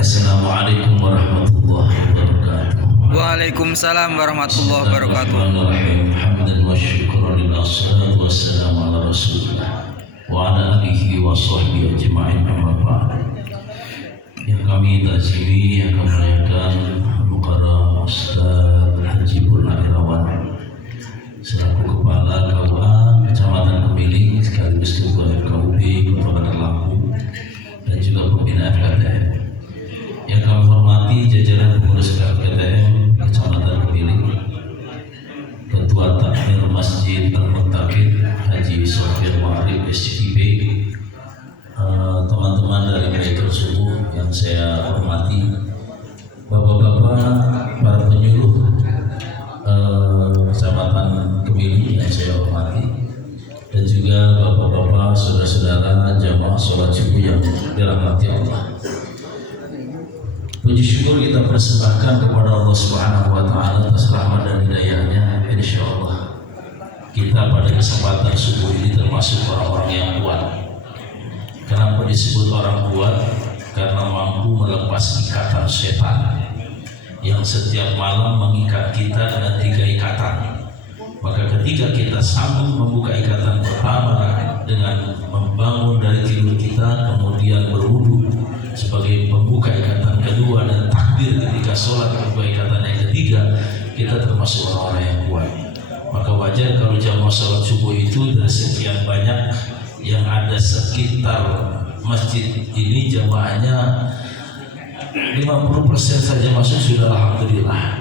Assalamualaikum warahmatullahi wabarakatuh. Waalaikumsalam warahmatullahi wabarakatuh. Bismillahirrahmanirrahim. Hamdan wa syukran lillah, salatu wassalamu ala rasulillah wa ala alihi wa sahbihi ajma'in, amma ba'd. Yang kami ta'zimi, yang kami muliakan Mukarram Ustaz Haji Purnawirawan selaku Kepala KUA Kecamatan Kemiling sekaligus Ketua FKUB Kota Bandar Lampung dan juga pembina FKTM. Yang kami hormati jajaran pengurus FKTM Kecamatan Kemiling, Ketua Takmir Masjid Al-Muttaqin Haji Sofyan Ma'arif SCP, teman-teman dari Maitul Subuh yang saya hormati, bapak-bapak, para penyuluh Kecamatan Kemiling yang saya hormati, dan juga bapak-bapak, saudara-saudara jamaah sholat subuh yang dirahmati Allah. Puji syukur kita persembahkan kepada Allah Subhanahu wa Ta'ala atas rahmat dan hidayahnya. Insya Allah kita pada kesempatan subuh ini termasuk orang-orang yang kuat. Kenapa disebut orang kuat? Karena mampu melepas ikatan setan yang setiap malam mengikat kita dengan 3 ikatan. Maka ketika kita sanggup membuka ikatan pertama dengan membangun dari tidur kita, kemudian berwudu sebagai pembuka ikatan kedua, dan takbir ketika sholat membuka ikatan yang ketiga, kita termasuk orang-orang yang kuat. Maka wajar kalau jamaah sholat subuh itu dari sekian banyak yang ada sekitar masjid ini, jamaahnya 50% saja masuk sudah alhamdulillah,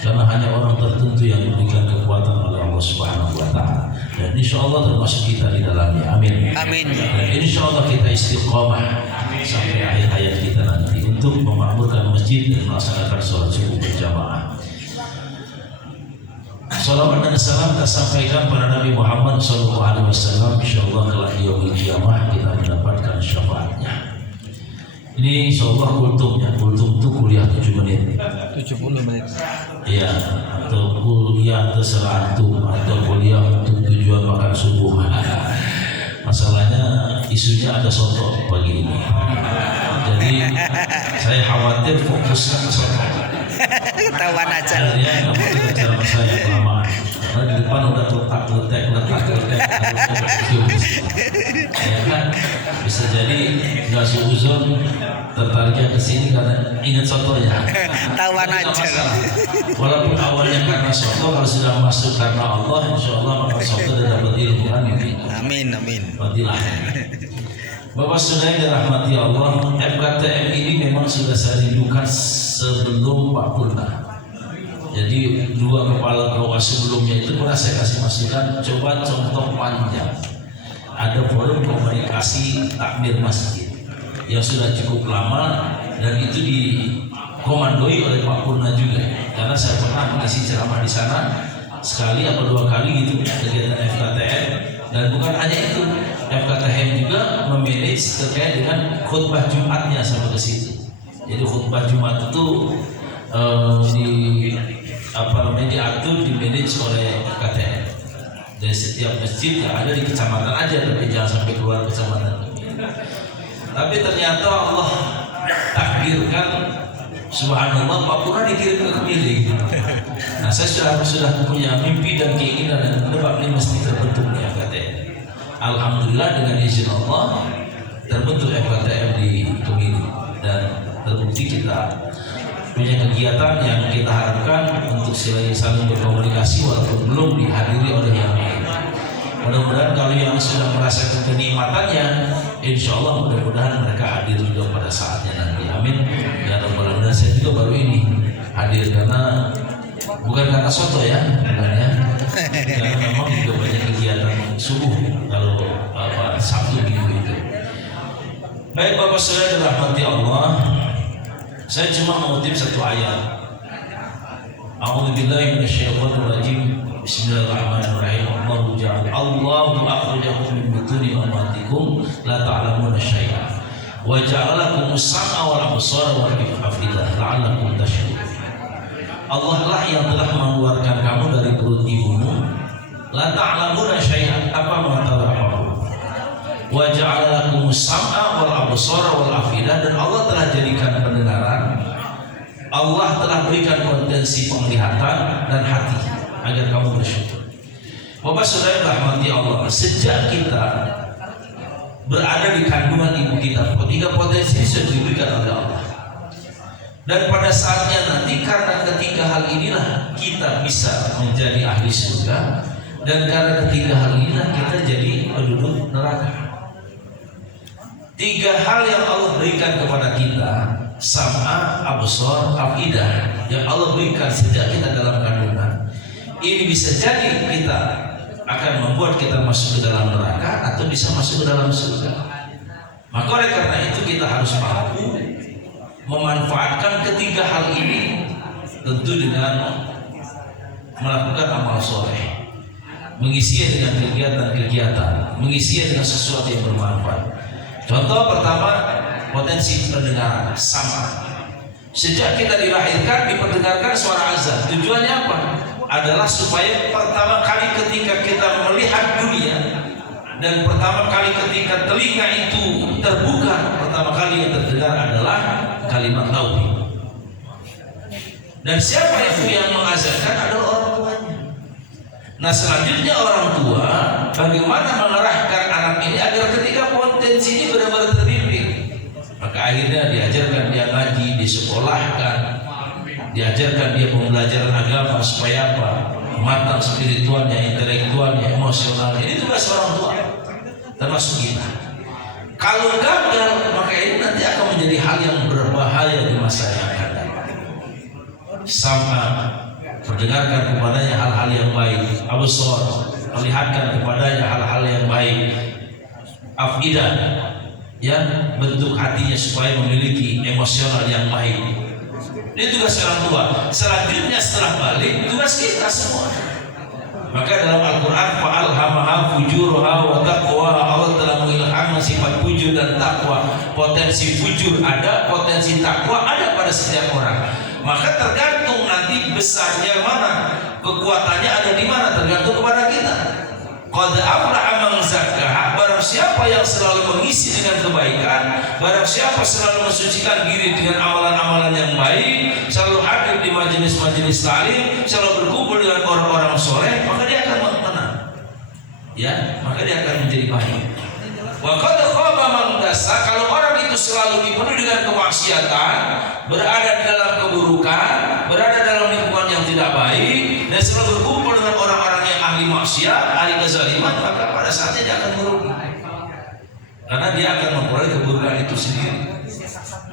karena hanya orang tertentu yang diberikan kekuatan oleh Allah Subhanahu wa Ta'ala, dan insya Allah termasuk kita di dalamnya. Amin. Amin. Dan insya Allah kita istiqomah sampai akhir hayat kita nanti untuk memakmurkan masjid dan melaksanakan sholat subuh berjamaah. Salawat dan salam kita sampaikan pada Nabi Muhammad SAW. Insya Allah kelak di yaumil qiyamah kita mendapatkan syafaatnya. Ini insya Allah kultumnya. Kultum itu kuliah 7 menit. 70 menit. Iya, atau kuliah terserah antum, atau kuliah untuk tujuan makan subuh. Masalahnya isunya ada soto pagi ini. Jadi saya khawatir fokusnya ke soto. Ketahuan aja. Ya, nggak boleh bicara sama saya kelamaan. Karena di depan udah letak. Ya kan, bisa jadi nggak seuzon tertariknya ke sini karena ingat sotonya. Ketahuan aja. Walaupun awalnya karena soto, kalau sudah masuk karena Allah, insya Allah maka soto dan dapat ilmu kan ini. Amin, amin. Fadilah. Bapak Saudara yang dirahmati Allah, FKTM ini memang sudah saya rindukan sebelum Pak Purna. Jadi 2 kepala KUA sebelumnya itu pernah saya kasih masukan, coba contoh panjang. Ada forum komunikasi takmir masjid yang sudah cukup lama, dan itu dikomandoi oleh Pak Purna juga. Karena saya pernah mengisi ceramah di sana sekali atau 2 kali gitu kegiatan FKTM, dan bukan hanya itu, FKTM juga memanage terkait dengan khutbah Jumatnya sampai ke situ. Jadi khutbah Jumat itu diatur, dimanage oleh FKTM. Dari setiap masjid yang ada di kecamatan aja, tapi jangan sampai keluar kecamatan. Tapi ternyata Allah takdirkan, subhanallah, Pak Purna dikirim ke Kemiling. Nah, saya sudah punya mimpi dan keinginan, dan nebak ini mesti terbentuk di FKTM. Alhamdulillah dengan izin Allah terbentuk FKTM di Kemiling, dan terbukti kita punya kegiatan yang kita harapkan untuk saling berkomunikasi walaupun belum dihadiri oleh yang lain. Mudah-mudahan kalau yang sudah merasakan kenikmatannya, insya Allah mudah-mudahan mereka hadir juga pada saatnya nanti. Amin. Ya Rabbal Alamin. Saya juga baru ini hadir karena bukan karena soto ya, bukannya. Karena memang juga banyak kegiatan subuh kalau Sabtu Minggu itu. Baik Bapak Saudara dirahmati Allah, saya cuma mengutip satu ayat. A'udzubillahi minasyaitonirrajim. Bismillahirrahmanirrahim. Allahu akhrajakum min butuni ummatikum la ta'lamuna syai'an wa ja'alakumus sam'a wal absara wal afidah la'allakum tashkurun. Allah lah yang telah mengeluarkan kamu dari perut ibumu, la ta'lamuna syai'an, apa mengetahui apapun. Wa ja'alakumus sam'a wal absara wal afidah, dan Allah telah jadikan pendengaran Allah telah berikan potensi penglihatan dan hati agar kamu bersyukur. Bapak saudara rahmati Allah, sejak kita berada di kandungan ibu kita, ketiga potensi sudah diberikan oleh Allah. Dan pada saatnya nanti karena ketiga hal inilah kita bisa menjadi ahli surga, dan karena ketiga hal inilah kita jadi penduduk neraka. Tiga hal yang Allah berikan kepada kita, sam'a, absar, afidah, yang Allah berikan sejak kita dalam kandungan, ini bisa jadi kita akan membuat kita masuk ke dalam neraka atau bisa masuk ke dalam surga. Maka oleh karena itu kita harus mampu memanfaatkan ketiga hal ini, tentu dengan melakukan amal soleh, mengisinya dengan kegiatan-kegiatan, mengisinya dengan sesuatu yang bermanfaat. Contoh pertama, potensi pendengaran, sama. Sejak kita dilahirkan diperdengarkan suara azan. Tujuannya apa? Adalah supaya pertama kali ketika kita melihat dunia, dan pertama kali ketika telinga itu terbuka, pertama kali yang terdengar adalah kalimat tauhid. Dan siapa itu yang mengazankan? Adalah orang tuanya. Nah selanjutnya orang tua bagaimana mengarahkan anak ini agar ketika potensi ini benar-benar terbimbing. Maka akhirnya diajarkan dia ngaji, disekolahkan, diajarkan dia pembelajaran agama supaya apa? Matang spiritualnya, intelektualnya, emosionalnya. Ini tugas orang tua, termasuk kita. Kalau gagal, maka ini nanti akan menjadi hal yang berbahaya di masa yang akan datang. Sama, perdengarkan kepadanya hal-hal yang baik. Absar, melihatkan kepadanya hal-hal yang baik. Afidah, ya, bentuk hatinya supaya memiliki emosional yang baik. Ini tugas orang tua. Selanjutnya setelah balik, tugas kita semua. Maka dalam Al-Quran, fa'alhamaha fujuraha wa taqwaha, Allah telah mengilhamkan sifat fujur dan takwa. Potensi fujur ada, potensi takwa ada pada setiap orang. Maka tergantung nanti besarnya mana, kekuatannya ada di mana, tergantung kepada kita. Qad aflaha man zakkaha, barang siapa yang selalu mengisi dengan kebaikan, barang siapa selalu mensucikan diri dengan amalan-amalan yang baik, selalu hadir di majelis-majelis taklim, selalu berkumpul dengan orang-orang soleh, maka dia akan menang. Ya, maka dia akan menjadi baik. Wa qad khaba man dassa, kalau orang itu selalu dipenuhi dengan kemaksiatan, berada di dalam keburukan, berada dalam lingkungan yang tidak baik, dan selalu berkumpul dengan orang-orang yang ahli maksiat, ahli kezaliman, maka pada saatnya dia akan merugi. Karena dia akan memperoleh keburukan itu sendiri.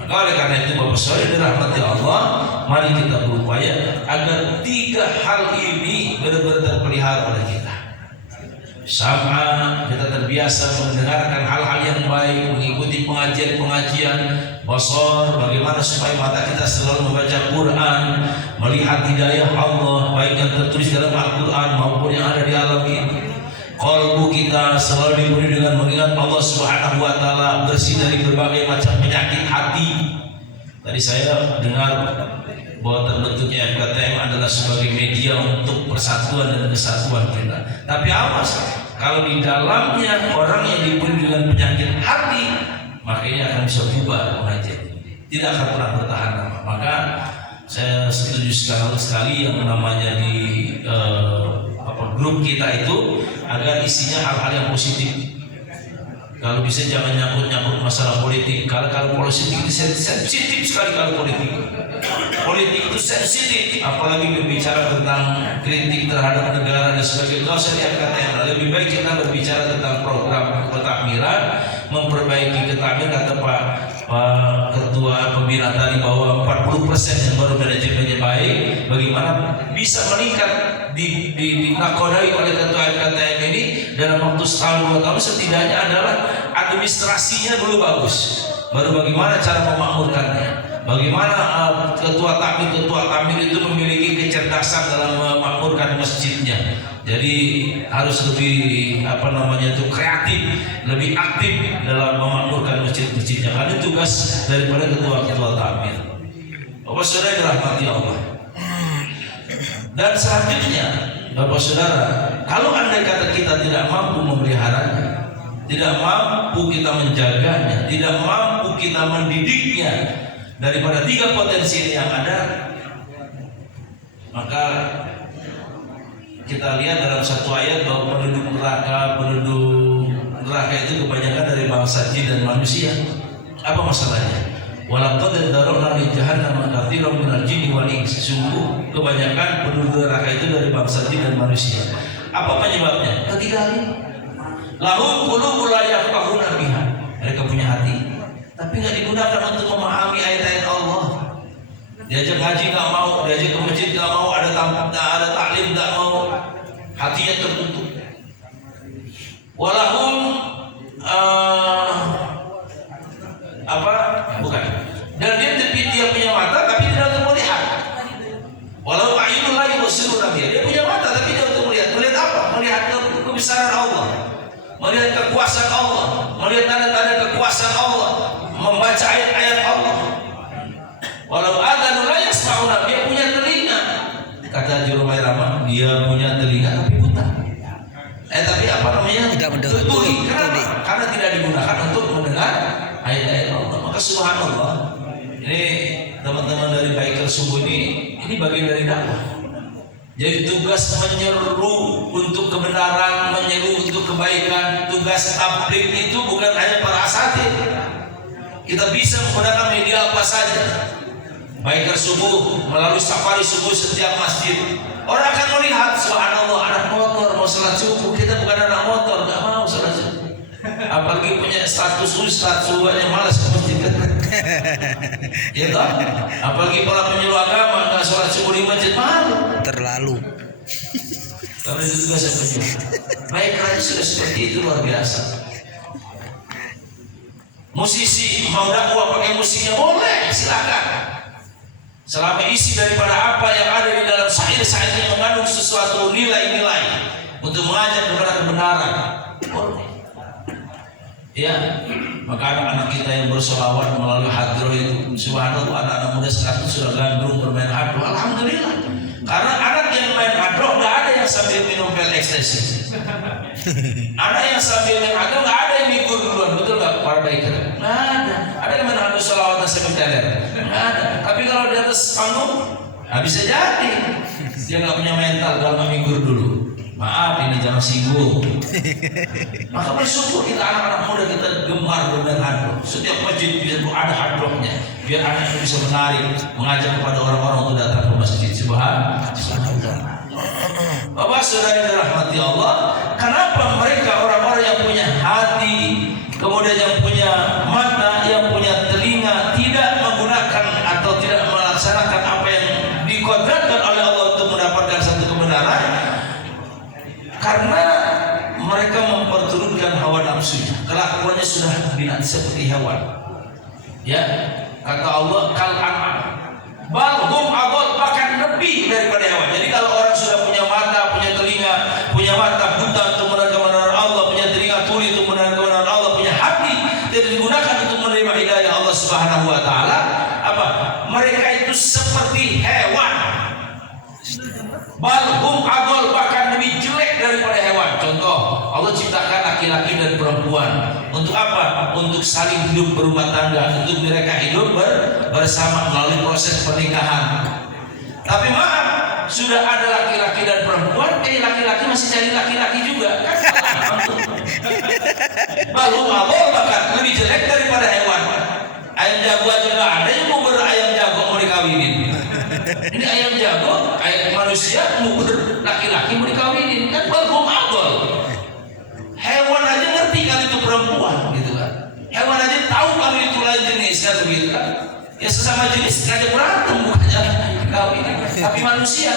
Maka oleh karena itu Bapak Saudara dirahmati Allah, mari kita berupaya agar tiga hal ini benar-benar terpelihara oleh kita. Sama kita terbiasa mendengarkan hal-hal yang baik, mengikuti pengajian-pengajian. Basar, bagaimana supaya mata kita selalu membaca Quran, melihat hidayah Allah, baik yang tertulis dalam Al-Quran maupun yang ada di alam ini. Qalbu kita selalu dipenuhi dengan mengingat Allah Subhanahu wa Ta'ala, bersih dari berbagai macam penyakit hati. Tadi saya dengar bahwa terbentuknya FKTM adalah sebagai media untuk persatuan dan kesatuan kita. Tapi awas, kalau di dalamnya orang yang dipenuhi dengan penyakit hati, maka ini akan bisa bubar pengajian, tidak akan pernah bertahan lama. Maka saya setuju sekali yang namanya di grup kita itu agar isinya hal-hal yang positif. Kalau bisa jangan nyangkut masalah politik. Kalau politik itu sensitif sekali. Kalau politik itu sensitif, apalagi berbicara tentang kritik terhadap negara dan sebagainya. Kalau saya katakan lebih baik kita berbicara tentang program ketakmiran, memperbaiki ketakmiran. Kata Pak Ketua Pembina tadi bahwa 40% yang baru manajemennya baik, bagaimana bisa meningkat dinakodai oleh Ketua FKTM ini dalam waktu setahun 2 tahun setidaknya adalah administrasinya dulu bagus, baru bagaimana cara memakmurkannya, bagaimana ketua takmir itu memiliki kecerdasan dalam memakmurkan masjidnya. Jadi harus lebih kreatif, lebih aktif dalam memakmurkan masjid-masjidnya. Karena tugas daripada ketua takmir. Bapak Saudara dirahmati Allah. Dan selanjutnya, Bapak Saudara, kalau andai kata kita tidak mampu memeliharanya, tidak mampu kita menjaganya, tidak mampu kita mendidiknya, daripada 3 potensi ini yang ada, maka kita lihat dalam satu ayat bahwa penduduk neraka itu kebanyakan dari bangsa jin dan manusia. Apa masalahnya? Walaqad darana li jahannam katsiran minal jinni wal ins. Sungguh kebanyakan penduduk neraka itu dari bangsa jin dan manusia. Apa penyebabnya? Ketiga ini. Lahum qulubun la yafqahuna biha. Mereka punya hati, tapi nggak digunakan untuk memahami ayat-ayat Allah. Diajak haji nggak mau, diajak ke masjid nggak mau, ada taklim nggak mau, hatinya tertutup. Walahum bukan. Dan dia punya mata tapi tidak untuk melihat. Walau ayunul la yubsiruna biha. Dia punya mata tapi tidak untuk melihat. Melihat apa? Melihat kebesaran Allah, melihat kekuasaan Allah, melihat tanda-tanda kekuasaan Allah, membaca ayat-ayat Allah. Walau adanu la yasma'una, dia punya telinga. Kata Jurumai Rama, dia punya telinga tapi buta. Tapi apa namanya? Tidak mendengar. Tuli. Karena tidak digunakan untuk mendengar ayat-ayat Allah. Maka subhanallah, ini teman-teman dari Biker Subuh ini bagian dari dakwah. Jadi tugas menyeru untuk kebenaran, menyeru untuk kebaikan, tugas tabligh itu bukan hanya para asatid. Kita bisa menggunakan media apa saja. Biker Subuh melalui safari subuh setiap masjid. Orang akan melihat, subhanallah, anak motor mau salat subuh. Kita bukan anak motor, nggak mau salat subuh. Apalagi punya status ustaz, subuhnya malas ke masjid. Ya toh? Apalagi para penyuluh agama nggak salat subuh di masjid, malu. Terlalu. Kalau itu juga saya penyuluh. Biker aja sudah seperti itu, luar biasa. Musisi mau dakwah pakai musiknya boleh, silakan. Selama isi daripada apa yang ada di dalam syair-syair yang mengandung sesuatu nilai-nilai untuk mengajak kepada kebenaran, boleh. Ya, maka anak-anak kita yang bersolawat melalui hadroh itu, subhanallah, anak-anak muda sekarang sudah gandrung bermain hadroh, alhamdulillah. Karena anak yang main hadroh nggak ada yang sambil minum pil ekstasi. Anak yang sambil main hadroh nggak ada yang mikir duluan, betul nggak para biker? Nggak ada. Ada yang main hadroh solawat sambil teler? Nggak ada. Tapi kalau di atas panggung, bisa jadi dia nggak punya mental kalau nggak mikir dulu. Maaf, ini jangan singgung. Maka bersyukur kita anak-anak muda kita gemar bermain hadroh. Setiap masjid bisa ada hadrohnya, biar anak itu bisa menarik, mengajak kepada orang-orang untuk datang ke masjid. Subhanallah. Bapak saudara yang dirahmati Allah, kenapa mereka orang-orang yang punya hati, kemudian yang punya mata, yang punya telinga, tidak menggunakan atau tidak melaksanakan apa yang dikodratkan oleh Allah untuk mendapatkan satu kebenaran? Karena mereka memperturutkan hawa nafsunya, kelakuannya sudah binat seperti hewan. Ya, kata Allah, kal an'am, bal hum adall, bahkan lebih daripada hewan. Jadi kalau orang sudah punya mata, punya telinga, punya mata buta untuk mendengar kebenaran Allah, punya telinga tuli untuk mendengar kebenaran Allah, punya hati tidak digunakan untuk menerima hidayah Allah Subhanahu wa taala, apa? Mereka itu seperti hewan. Bal hum adall, bahkan lebih jelek daripada hewan. Contoh, Allah ciptakan laki-laki dan perempuan untuk apa? Untuk saling hidup berumah tangga, untuk mereka hidup bersama melalui proses pernikahan. Tapi maaf, sudah ada laki-laki dan perempuan, laki-laki masih cari laki-laki juga. Bal hum adall, bahkan lebih jelek daripada hewan. Ayam jago aja nggak ada yang mau berayam jago mau dikawinin. Ini ayam jago, ayam manusia mau laki-laki mau dikawinin, kan baru adol. Hewan aja ngerti kalau itu perempuan, gitu kan. Hewan aja tahu kalau itu lain jenis, kan begitu kan. Ya sesama jenis ngajak berantem bukannya dikawinin. Tapi manusia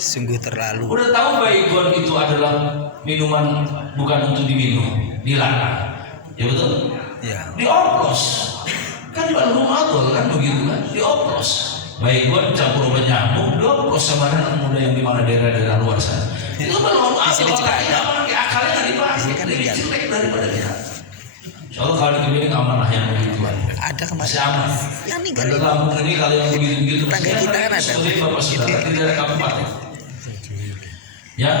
sungguh terlalu. Udah tahu baygon itu adalah minuman bukan untuk diminum, dilarang. Ya betul? Ya. Dioplos. Kan baru adol kan begitu kan, dioplos. Baygon campur obat nyamuk, dioplos sama anak muda yang di mana daerah-daerah luar sana. Itu baru adol, pakai akalnya nggak dipakai, kan lebih jelek daripada dia. Insyaallah kalau dikembali amanah yang begituan. Ada kemarin. Masih aman. Yang nih Kalau kampung ini kalau yang begitu-begitu tetangga kita kan ada. sebagai bapak saudara di daerah kabupaten. Ya,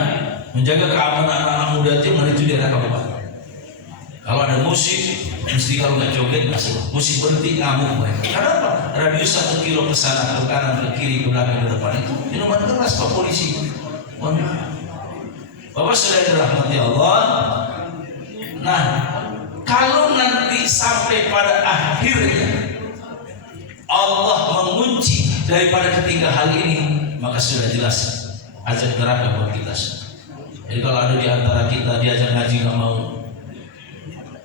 menjaga keamanan anak-anak muda itu yang ada di daerah kabupaten. Kalau ada musik, mesti kalau nggak joget musik berhenti ngamuk mereka. Kenapa? Radius 1 kilo ke sana, ke kanan, ke kiri, ke belakang, ke depan itu minuman keras Pak polisi. Bapak sudah dirahmati Allah. Nah, kalau nanti sampai pada akhirnya Allah mengunci daripada ketiga hal ini, maka sudah jelas azab neraka buat kita. Jadi kalau ada di antara kita diajak ngaji nggak mau,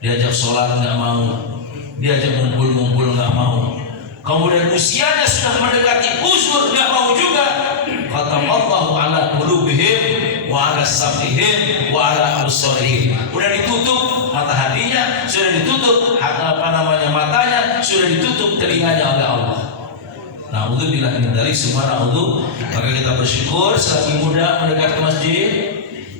diajak sholat nggak mau, diajak ngumpul nggak mau, kemudian usianya sudah mendekati uzur nggak mau juga, kata Allahu ala qulubihim wa ala sam'ihim wa ala absarihim. Udah ditutup mata hatinya, sudah ditutup matanya, sudah ditutup telinganya oleh Allah. Na'udzubillah min dzalik, semua na'udzu. Maka kita bersyukur selagi muda mendekat ke masjid.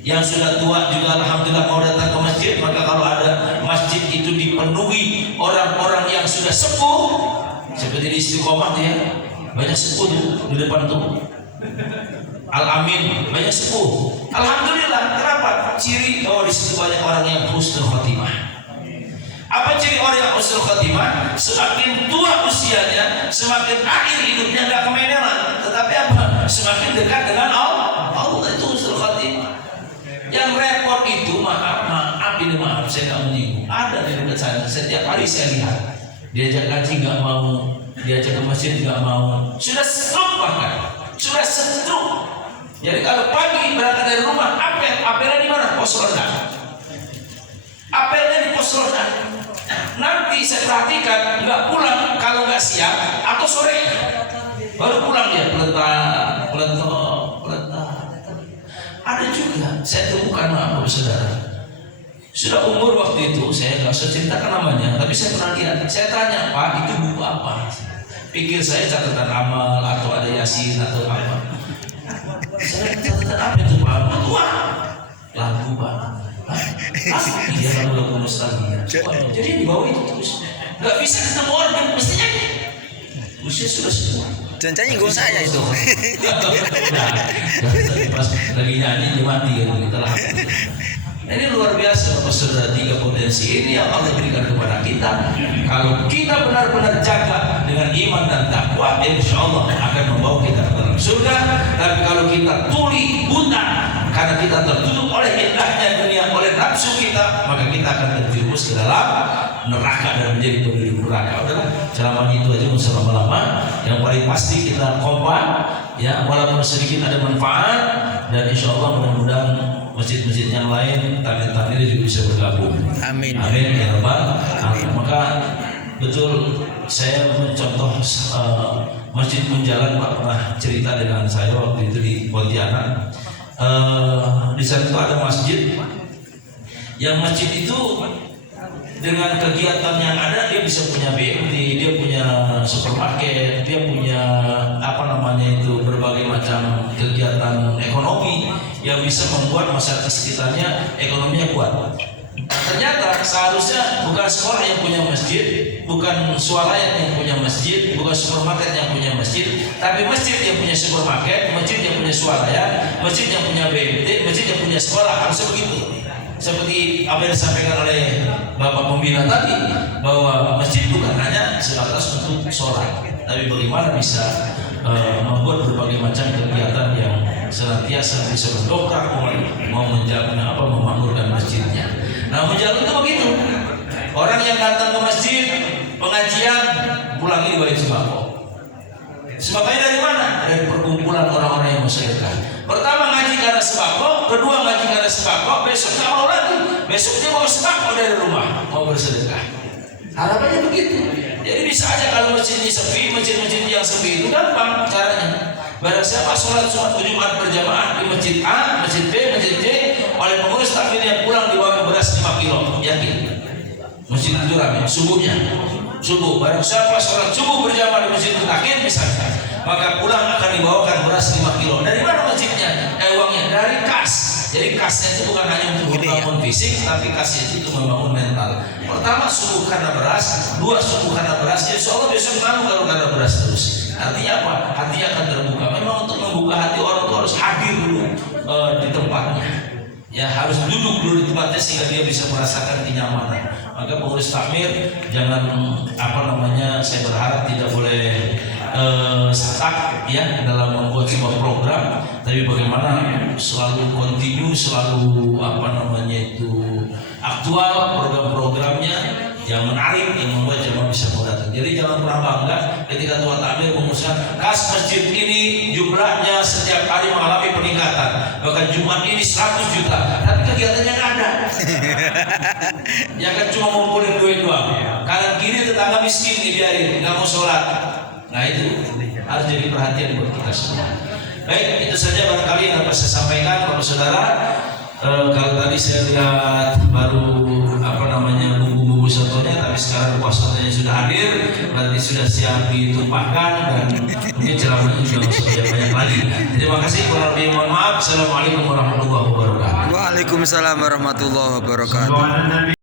Yang sudah tua juga alhamdulillah mau datang ke masjid. Maka kalau ada masjid itu dipenuhi orang-orang yang sudah sepuh, seperti di Istiqomah ya, banyak sepuh tuh di depan tuh. Al-Amin banyak sepuh. Alhamdulillah. Kenapa? Ciri di situ banyak orang yang husnul khotimah. Apa ciri orang yang husnul khotimah? Semakin tua usianya, semakin akhir hidupnya nggak kemenelan. Tetapi apa? Semakin dekat dengan Allah. Allah itu husnul khotimah. Yang repot itu maaf saya nggak menyinggung. Ada di dekat saya. Setiap hari saya lihat diajak ngaji nggak mau, diajak ke masjid nggak mau. Sudah stroke bahkan, sudah stroke. Jadi kalau pagi berangkat dari rumah, apelnya di mana? Pos ronda. Apelnya di pos ronda. Nanti saya perhatikan nggak pulang kalau nggak siang atau sore, baru pulang dia peletak. Ada juga saya temukan apa saudara. Sudah umur waktu itu saya nggak usah ceritakan namanya, tapi saya pernah lihat. Saya tanya, Pak itu buku apa? Pikir saya catatan amal atau ada yasin atau apa. Saya catatan apa itu Pak? Tua lagu Pak. Iya lagu nostalgia. Jadi di bawah itu terus nggak bisa ketemu orang mestinya usia sudah semua. Dan nyinggung saya itu. Pas lagi nyanyi dia mati kan kita lah. Ini luar biasa Bapak Saudara, 3 potensi ini yang Allah berikan kepada kita. Kalau kita benar-benar jaga dengan iman dan takwa, insya Allah akan membawa kita ke dalam surga. Tapi kalau kita tuli buta karena kita tertutup oleh indahnya dunia, oleh nafsu kita, maka kita akan terjerumus ke dalam neraka dan menjadi penduduk neraka. Udahlah, ceramah itu aja nggak usah lama-lama. Yang paling pasti kita kompak, ya walaupun sedikit ada manfaat, dan insya Allah mudah-mudahan masjid-masjid yang lain takdir juga bisa bergabung. Amin. Amin ya rabbal alamin. Maka betul saya mencontoh Masjid Munjalan, Pak pernah cerita dengan saya waktu itu di Pontianak. Di sana itu ada masjid, yang masjid itu dengan kegiatan yang ada dia bisa punya BMT, dia punya supermarket, dia punya berbagai macam kegiatan ekonomi yang bisa membuat masyarakat sekitarnya ekonominya kuat. Ternyata seharusnya bukan sekolah yang punya masjid, bukan swalayan yang punya masjid, bukan supermarket yang punya masjid, tapi masjid yang punya supermarket, masjid yang punya swalayan, masjid yang punya BMT, masjid yang punya sekolah. Harusnya begitu. Seperti apa yang disampaikan oleh Bapak Pembina tadi, bahwa masjid bukan hanya sebatas untuk sholat, tapi bagaimana bisa membuat berbagai macam kegiatan yang senantiasa bisa mendongkrak memakmurkan masjidnya. Nah, Munjalan itu begitu. Orang yang datang ke masjid pengajian pulangnya dibayar sembako. Sembakanya dari mana? Dari perkumpulan orang-orang yang bersedekah. Pertama ngaji karena sembako, kedua ngaji karena sembako, besok nggak mau lagi. Besok dia mau sembako dari rumah, mau bersedekah. Harapannya begitu. Jadi bisa aja kalau masjid ini sepi, masjid-masjid yang sepi itu gampang caranya. Barang siapa sholat Jumat berjamaah di masjid A, masjid B, masjid C, oleh pengurus takmir yang pulang dibawa beras 5 kilo, yakin masjid itu ramai subuhnya. Subuh, barang siapa sholat subuh berjamaah di masjid takmir misalnya, maka pulang akan dibawakan beras 5 kilo. Dari mana masjidnya? Uangnya dari kas. Jadi kasnya itu bukan hanya untuk membangun fisik, tapi kasnya itu untuk membangun mental. Pertama subuh karena beras, dua subuh karena beras. Insya Allah besok malam kalau karena beras terus. Artinya apa? Hatinya akan terbuka. Memang untuk membuka hati orang itu harus hadir dulu di tempatnya. ya harus duduk dulu di tempatnya sehingga dia bisa merasakan kenyamanan. Maka pengurus takmir jangan saya berharap tidak boleh stuck ya dalam membuat sebuah program, tapi bagaimana selalu kontinu, selalu aktual program-programnya yang menarik, yang membuat jemaah bisa datang. Jadi jangan pernah bangga ketika tua takmir memutuskan kas masjid ini jumlahnya setiap hari mengalami peningkatan, bahkan Jumat ini 100 juta, tapi kegiatannya nggak ada. Ya kan cuma ngumpulin duit doang. Kanan kiri tetangga miskin dibiarin, nggak mau sholat. Nah itu harus jadi perhatian buat kita semua. Baik, itu saja barangkali yang dapat saya sampaikan, Bapak Saudara. Kalau tadi saya lihat baru bumbu-bumbu sotonya, tapi sekarang kuah sotonya sudah hadir, berarti sudah siap ditumpahkan dan mungkin ceramahnya juga sudah banyak lagi. Terima kasih, kurang lebih mohon maaf. Assalamualaikum warahmatullahi wabarakatuh. Waalaikumsalam warahmatullahi wabarakatuh.